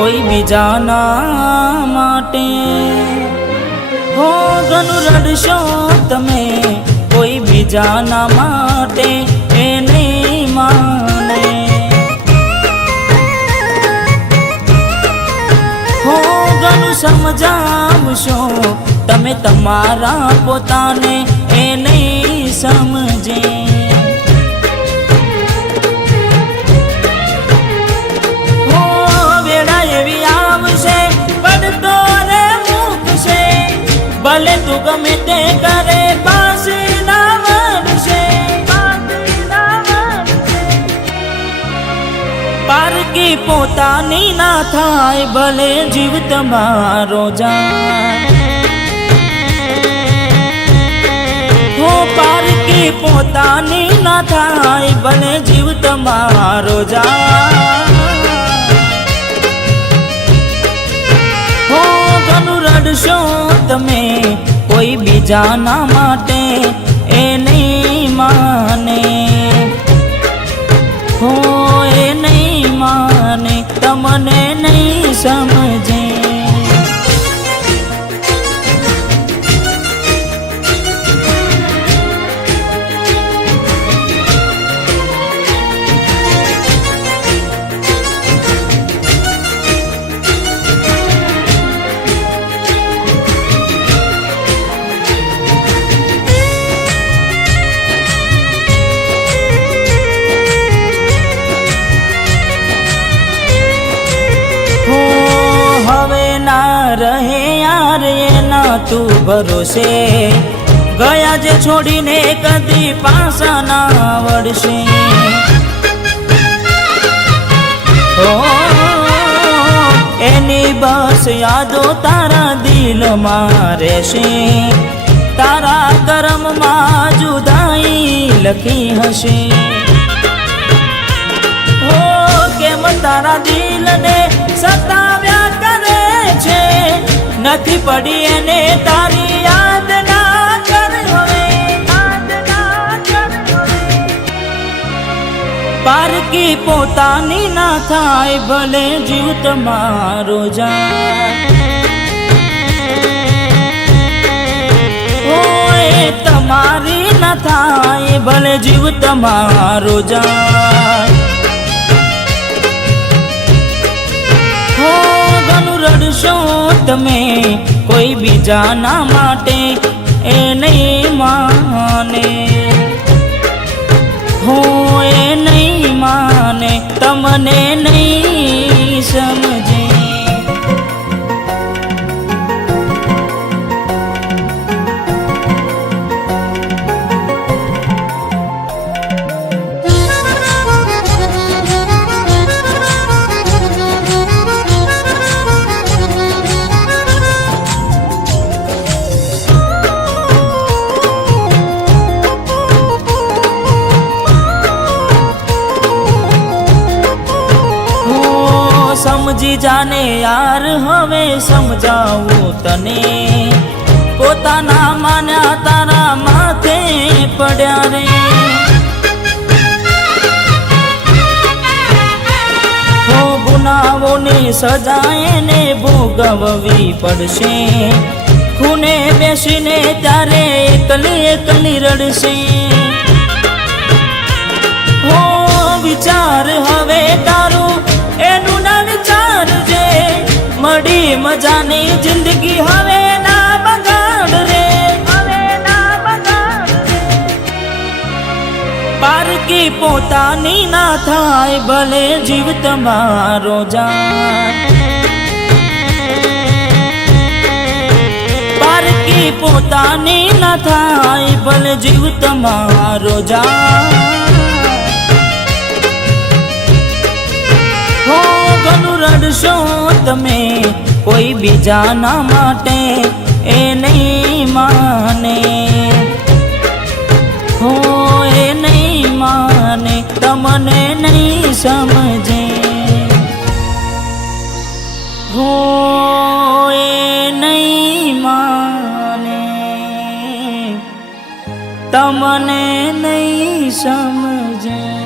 કોઈ બીજાના માટે. હો ઘણું રડશો તમે કોઈ બીજાના માટે એ નહીં માને. હો ઘણું સમજાવશો તમે તમારા પોતાને એ નહીં સમજે. તું ગમે તે કરે પાછી ના વળશે પારકી પોતાની ના થાય, ભલે જીવ તમારો જાય. હો પારકી પોતાની ના થાય, ભલે જીવ તમારો જાય. હો ઘણું રડશો તમે કોઈ બીજાના માટે એ નહીં માને. હો એ નહીં માને તમને નહીં સમજે તું ભરોસે? ગયા જે છોડીને કદી પાસા ના આવડશે એની બસ યાદો તારા દિલમાં રહેશે. તારા કર્મમાં જુદાઈ લખી હશે. કેમ તારા દિલને છે નથી પડી એને તારી યાદ ના કર. પારકી પોતાની ના થાય, ભલે જીવ તમારો જાય તમારી ન થાય, ભલે જીવ તમારો જાય હો ઘણું રડશો તમે કોઈ બીજાના માટે એ નહીં માને. હું એ નહીં માને તમને સમજી જાને યાર હવે સમજાવું તને. પોતાના માન્યા તારા માથે પડ્યા રે. ગુનાઓની સજાએ ને ભોગવવી પડશે. ખૂને બેસીને ત્યારે એકલી એકલી રડશે. હો વિચાર પારકી પોતાની ના થાય, ભલે જીવ તમારો પારકી પોતાની ના થાય, ભલે જીવ તમારો જાય હો ઘણું રડશો તમે કોઈ બીજાના માટે એ નહીં માને. તમને નહીં સમજે. હો એ નહીં માને. તમને નહીં સમજે.